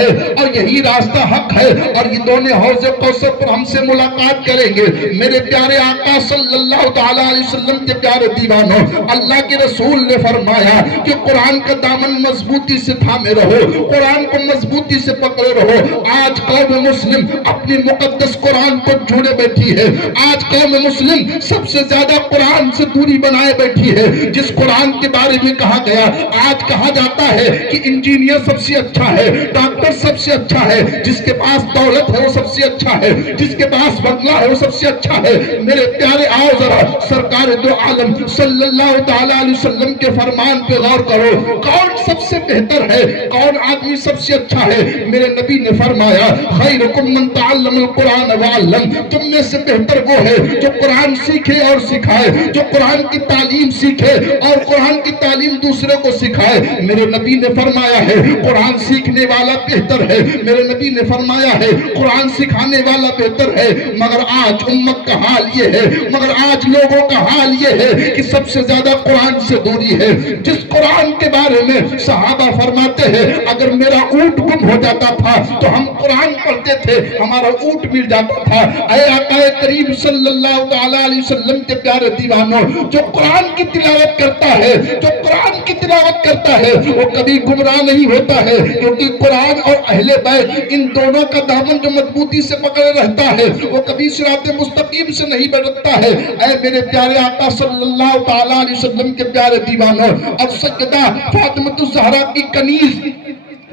اور یہی راستہ حق ہے، اور یہ دونوں حوض کوثر پر ہم سے ملاقات کریں گے۔ میرے پیارے آقا صلی اللہ تعالیٰ علیہ وسلم کے پیارے دیوانوں، اللہ کے رسول نے فرمایا کہ قرآن کا دامن مضبوطی سے تھامے رہو، قرآن کو مضبوطی سے پکڑے رہو۔ آج قوم مسلم اپنی مقدس قرآن کو چھوڑے بیٹھی ہے، آج قوم مسلم سب سے زیادہ قرآن سے دوری بنائے بیٹھی ہے۔ جس قرآن کے بارے میں کہا گیا، آج کہا جاتا ہے کہ انجینئر سب سے اچھا ہے، ڈاکٹر سب سے اچھا ہے، جس کے پاس دولت ہے وہ سب سے اچھا ہے، جس کے پاس بنگلہ ہے وہ سب سے اچھا ہے۔ میرے پیارے آؤ ذرا سرکار دو عالم صلی اللہ تعالیٰ علیہ وسلم کے فرمان پہ غور کرو، کون سب سے بہتر ہے، کون آدمی سب سے اچھا ہے؟ میرے نبی نے فرمایا خیرکم من تعلم القرآن وعلم، تم میں سے بہتر وہ ہے جو قرآن سیکھے اور سکھائے، جو قرآن کی تعلیم سیکھے اور قرآن کی تعلیم دوسرے کو سکھائے۔ میرے نبی نے فرمایا ہے قرآن سیکھنے والا بہتر ہے، میرے نبی نے فرمایا ہے قرآن سکھانے والا بہتر ہے۔ مگر آج امت کا حال یہ ہے، مگر آج لوگوں کا حال یہ ہے کہ سب سے زیادہ قرآن سے دوری ہے۔ جس قرآن کے بارے میں صحابہ فرماتے ہیں اگر میرا اونٹ گم ہو جاتا تھا تو ہم قرآن پڑھتے تھے، ہمارا اونٹ مل جاتا تھا۔ اے آقا کریم صلی اللہ تعالیٰ علیہ وسلم کے پیارے دیوانوں، جو قرآن کی تلاوت کرتا ہے، جو قرآن کی تلاوت کرتا ہے وہ کبھی گمراہ نہیں ہوتا ہے، کیونکہ قرآن اور اہل بیت ان دونوں کا دامن جو مضبوطی سے پکڑے رہتا ہے وہ کبھی صراط مستقیم سے نہیں بھٹکتا ہے۔ اے میرے پیارے آقا صلی اللہ تعالیٰ علیہ وسلم کے پیارے دیوانوں، اور سیدہ فاطمہ الزہرا کی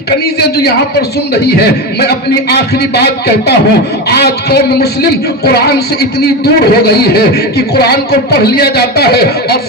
کنیزیں جو یہاں پر سن رہی ہے، میں اپنی آخری بات کہتا ہوں، آج قوم مسلم قرآن سے اتنی دور ہو گئی ہے کہ قرآن کو پڑھ لیا جاتا ہے اور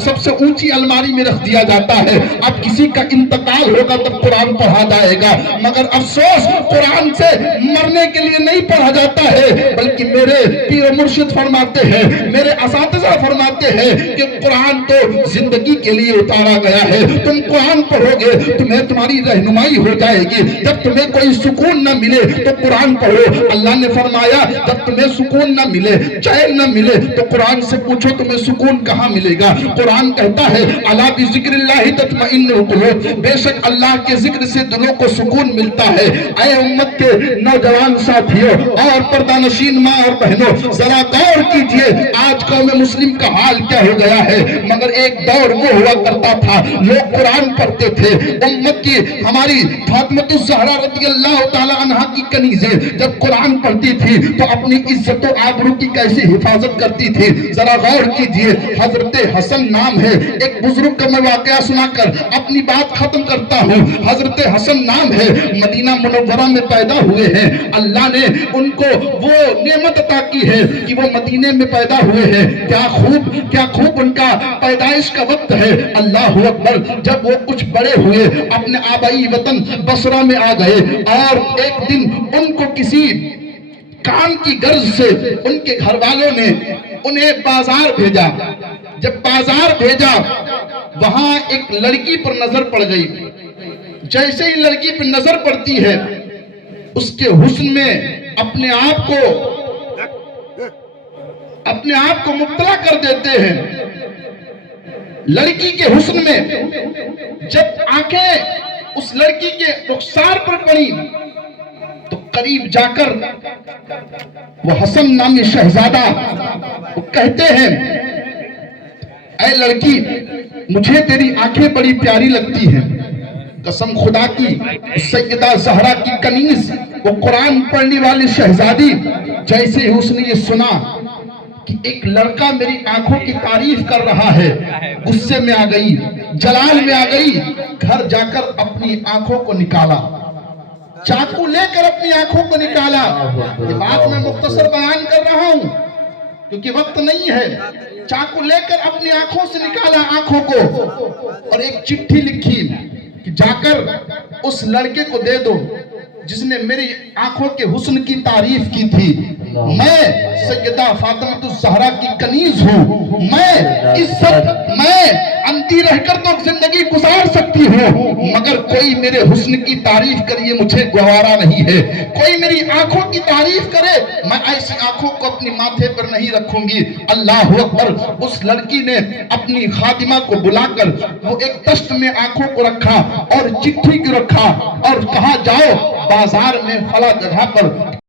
سب سے اونچی الماری میں رکھ دیا جاتا ہے۔ اب کسی کا انتقال ہوگا تب قرآن پڑھا جائے گا، مگر افسوس قرآن سے مرنے کے لیے نہیں پڑھا جاتا ہے، بلکہ میرے پیر و مرشد فرماتے ہیں، میرے اساتذہ فرماتے ہیں کہ قرآن تو زندگی کے لیے اتارا گیا ہے۔ تم قرآن پڑھو گے تمہیں تمہاری رہنمائی ہو جائے گی، جب تمہیں کوئی سکون نہ ملے تو قرآن پڑھو۔ اللہ نے فرمایا جب تمہیں سکون نہ ملے، چین نہ ملے تو قرآن سے پوچھو تمہیں سکون کہاں ملے گا۔ قرآن کہتا ہے الا بذکر اللہ تطمئن القلوب، بے شک اللہ کے ذکر سے دلوں کو سکون ملتا ہے۔ اے امت کے نوجوان ساتھیوں اور پردہ نشین ماں اور بہنوں، ذرا غور کیجئے آج قوم مسلم کا حال کیا ہو گیا ہے۔ مگر ایک دور وہ ہوا کرتا تھا لوگ قرآن پڑھتے تھے، امت کی ہماری فاطمہ الزہرا رضی اللہ تعالی عنہ کی کنیزیں جب قرآن پڑھتی تھی تو اپنی عزت و آبرو کی کیسے حفاظت کرتی تھی۔ ذرا غور کیجئے، حضرت حسن نام ہے، ایک بزرگ کا میں واقعہ سنا کر اپنی بات ختم کرتا ہوں۔ حضرت حسن نام ہے، مدینہ منورہ میں پیدا ہوئے ہیں، اللہ نے ان کو وہ نعمت عطا کی ہے کہ وہ مدینے میں پیدا ہوئے ہیں۔ کیا خوب ان کا پیدائش کا وقت ہے، اللہ اکبر۔ جب وہ کچھ بڑے ہوئے اپنے آبائی وطن بصرہ میں آ گئے، اور ایک دن ان کو کسی کام کی غرض سے ان کے گھر والوں نے انہیں بازار بھیجا۔ جب بازار بھیجا وہاں ایک لڑکی پر نظر پڑ گئی۔ جیسے ہی لڑکی پر نظر پڑتی ہے اس کے حسن میں اپنے آپ کو مبتلا کر دیتے ہیں۔ لڑکی کے حسن میں جب آنکھیں اس لڑکی کے رخسار پر پڑی تو قریب جا کر وہ حسن نامی شہزادہ وہ کہتے ہیں اے لڑکی مجھے تیری آنکھیں بڑی پیاری لگتی ہیں۔ قسم خدا کی سیدہ زہرا کی کنیز وہ قرآن پڑھنے والی شہزادی جیسے ہی اس نے یہ سنا کہ ایک لڑکا میری آنکھوں کی تعریف کر رہا ہے، غصے میں آ گئی، جلال میں آ گئی، گھر جا کر اپنی آنکھوں کو نکالا، چاقو لے کر اپنی آنکھوں کو نکالا۔ یہ بات میں مختصر بیان کر رہا ہوں کیونکہ وقت نہیں ہے۔ چاقو لے کر اپنی آنکھوں سے نکالا آنکھوں کو، اور ایک چٹھی لکھی کہ جا کر اس لڑکے کو دے دو جس نے میری آنکھوں کے حسن کی تعریف کی تھی۔ میں سیدہ فاطمہ الزہرا کی کنیز ہوں، میں عزت، میں اندھی رہ کر تو زندگی گزار سکتی ہوں، مگر کوئی میرے حسن کی تعریف کریے مجھے گوارا نہیں ہے، کوئی میری آنکھوں کی تعریف کرے میں ایسی آنکھوں کو اپنی ماتھے پر نہیں رکھوں گی۔ اللہ اکبر۔ اس لڑکی نے اپنی خادمہ کو بلا کر وہ ایک دشت میں آنکھوں کو رکھا اور چٹھی کو رکھا اور کہا جاؤ بازار میں فلاں جگہ پر